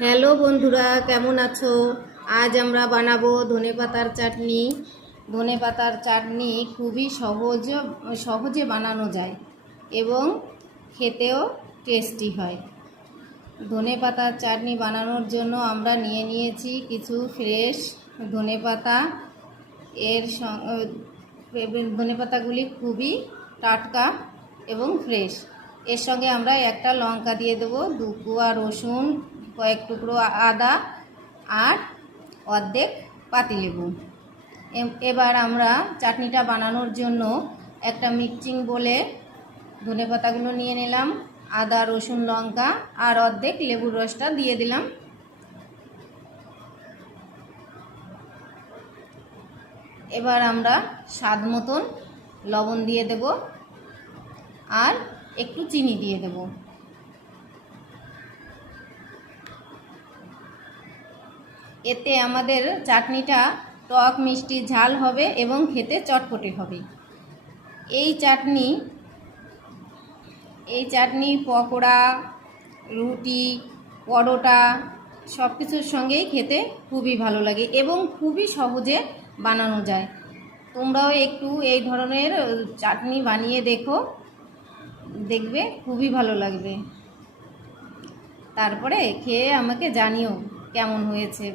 Hello বন্ধুরা, কেমন আছো? আজ আমরা বানাবো ধনেপাতার চাটনি। ধনেপাতার চাটনি খুবই সহজে বানানো যায় এবং খেতেও টেস্টি হয়। ধনেপাতার চাটনি বানানোর জন্য আমরা নিয়ে নিয়েছি কিছু ফ্রেশ ধনেপাতা। ধনেপাতাগুলি খুবই টাটকা এবং ফ্রেশ। এর সঙ্গে আমরা একটা লঙ্কা দিয়ে দেবো, 2 কোয়া রসুন, কয়েক টুকরো আদা আর অর্ধেক পাতিলেবু। এবার আমরা চাটনিটা বানানোর জন্য একটা মিক্সিং বোলে ধনেপাতাগুলো নিয়ে নিলাম, আদা রসুন লঙ্কা আর অর্ধেক লেবুর রসটা দিয়ে দিলাম। এবার আমরা স্বাদ মতন লবণ দিয়ে দেব আর একটু চিনি দিয়ে দেব। এতে আমাদের চাটনিটা টক মিষ্টি ঝাল হবে এবং খেতে চটপটে হবে। এই চাটনি পকোড়া, রুটি, পরোটা সব কিছুর সঙ্গেই খেতে খুবই ভালো লাগে এবং খুবই সহজে বানানো যায়। তোমরাও একটু এই ধরনের চাটনি বানিয়ে দেখবে খুবই ভালো লাগবে। তারপরে খেয়ে আমাকে জানিও কেমন হয়েছে।